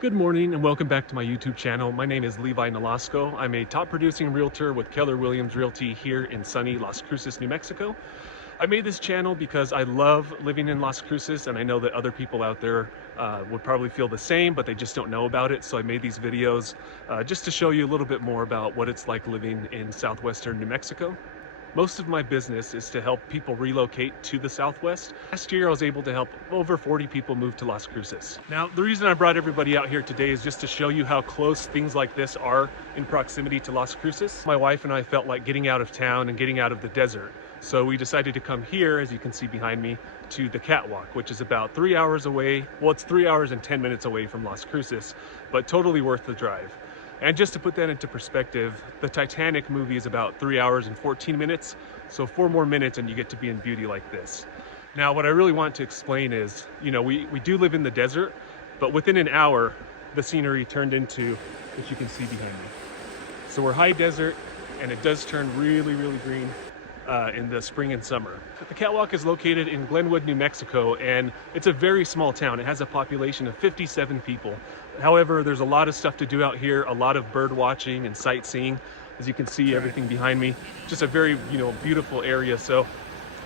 Good morning and welcome back to my YouTube channel. My name is Levi Nolasco. I'm a top producing realtor with Keller Williams Realty here in sunny Las Cruces, New Mexico. I made this channel because I love living in Las Cruces, and I know that other people out there would probably feel the same, but they just don't know about it. So I made these videos just to show you a little bit more about what it's like living in southwestern New Mexico. Most of my business is to help people relocate to the Southwest. Last year, I was able to help over 40 people move to Las Cruces. Now, the reason I brought everybody out here today is just to show you how close things like this are in proximity to Las Cruces. My wife and I felt like getting out of town and getting out of the desert. So we decided to come here, as you can see behind me, to the Catwalk, which is about 3 hours away. Well, it's 3 hours and 10 minutes away from Las Cruces, but totally worth the drive. And just to put that into perspective, the Titanic movie is about 3 hours and 14 minutes. So 4 more minutes and you get to be in beauty like this. Now, what I really want to explain is, you know, we do live in the desert, but within an hour, the scenery turned into what you can see behind me. So we're high desert and it does turn really, really green in the spring and summer. The Catwalk is located in Glenwood, New Mexico, and it's a very small town. It has a population of 57 people. However, there's a lot of stuff to do out here, a lot of bird watching and sightseeing. As you can see, everything behind me, just a very, beautiful area. So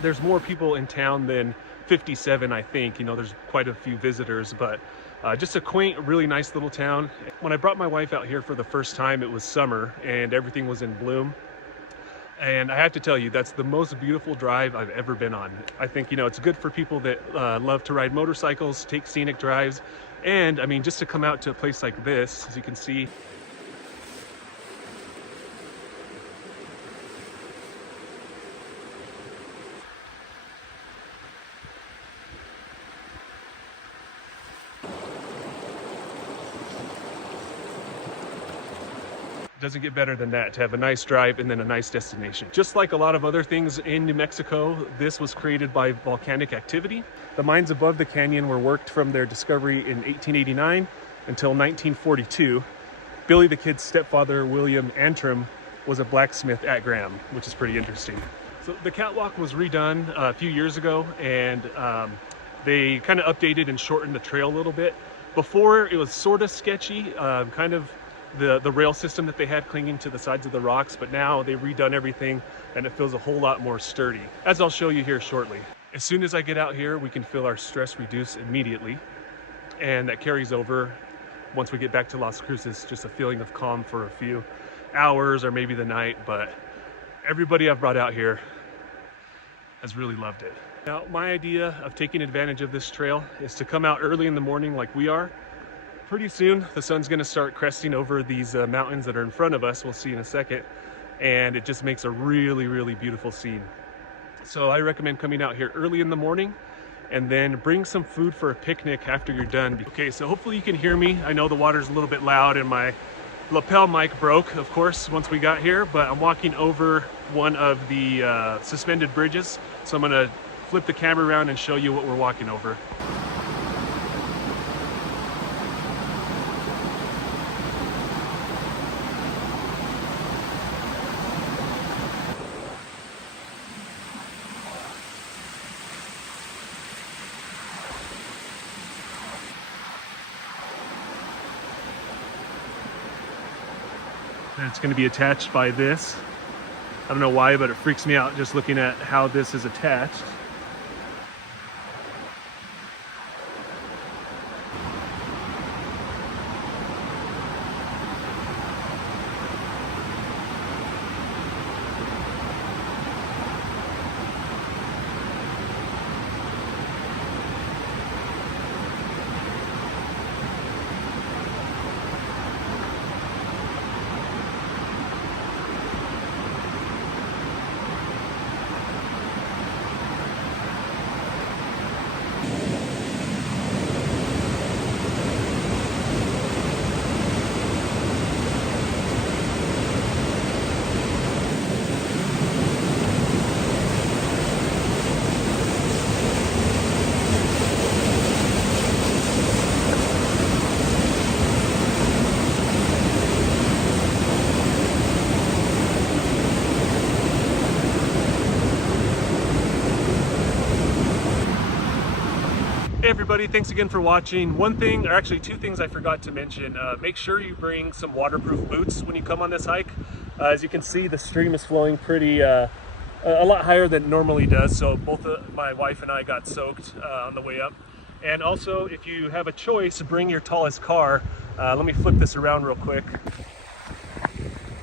there's more people in town than 57, I think. There's quite a few visitors, but just a quaint, really nice little town. When I brought my wife out here for the first time, it was summer and everything was in bloom. And I have to tell you, that's the most beautiful drive I've ever been on. I think, it's good for people that love to ride motorcycles, take scenic drives. And I mean, just to come out to a place like this, as you can see, doesn't get better than that, to have a nice drive and then a nice destination. Just like a lot of other things in New Mexico, this was created by volcanic activity. The mines above the canyon were worked from their discovery in 1889 until 1942. Billy the Kid's stepfather, William Antrim, was a blacksmith at Graham, which is pretty interesting. So the Catwalk was redone a few years ago, and they kind of updated and shortened the trail a little bit. Before, it was sort of sketchy, kind of the rail system that they had clinging to the sides of the rocks, but now they've redone everything and it feels a whole lot more sturdy, as I'll show you here shortly. As soon as I get out here, we can feel our stress reduce immediately, and that carries over once we get back to Las Cruces, just a feeling of calm for a few hours or maybe the night. But everybody I've brought out here has really loved it. Now, my idea of taking advantage of this trail is to come out early in the morning like we are. Pretty soon, the sun's gonna start cresting over these mountains that are in front of us. We'll see in a second. And it just makes a really, really beautiful scene. So I recommend coming out here early in the morning and then bring some food for a picnic after you're done. Okay, so hopefully you can hear me. I know the water's a little bit loud and my lapel mic broke, of course, once we got here, but I'm walking over one of the suspended bridges. So I'm gonna flip the camera around and show you what we're walking over. And it's going to be attached by this. I don't know why, but it freaks me out just looking at how this is attached. Hey everybody, thanks again for watching. One thing, or actually two things I forgot to mention. Make sure you bring some waterproof boots when you come on this hike. As you can see, the stream is flowing pretty, a lot higher than it normally does. So both my wife and I got soaked on the way up. And also, if you have a choice, bring your tallest car. Let me flip this around real quick.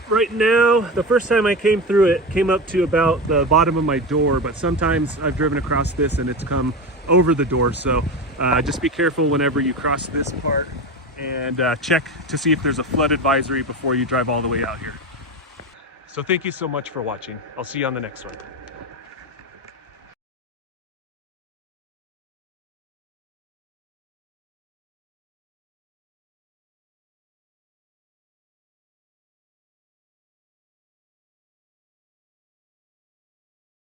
Right now, the first time I came through it, came up to about the bottom of my door, but sometimes I've driven across this and it's come over the door. So just be careful whenever you cross this part, and check to see if there's a flood advisory before you drive all the way out here. So thank you so much for watching. I'll see you on the next one.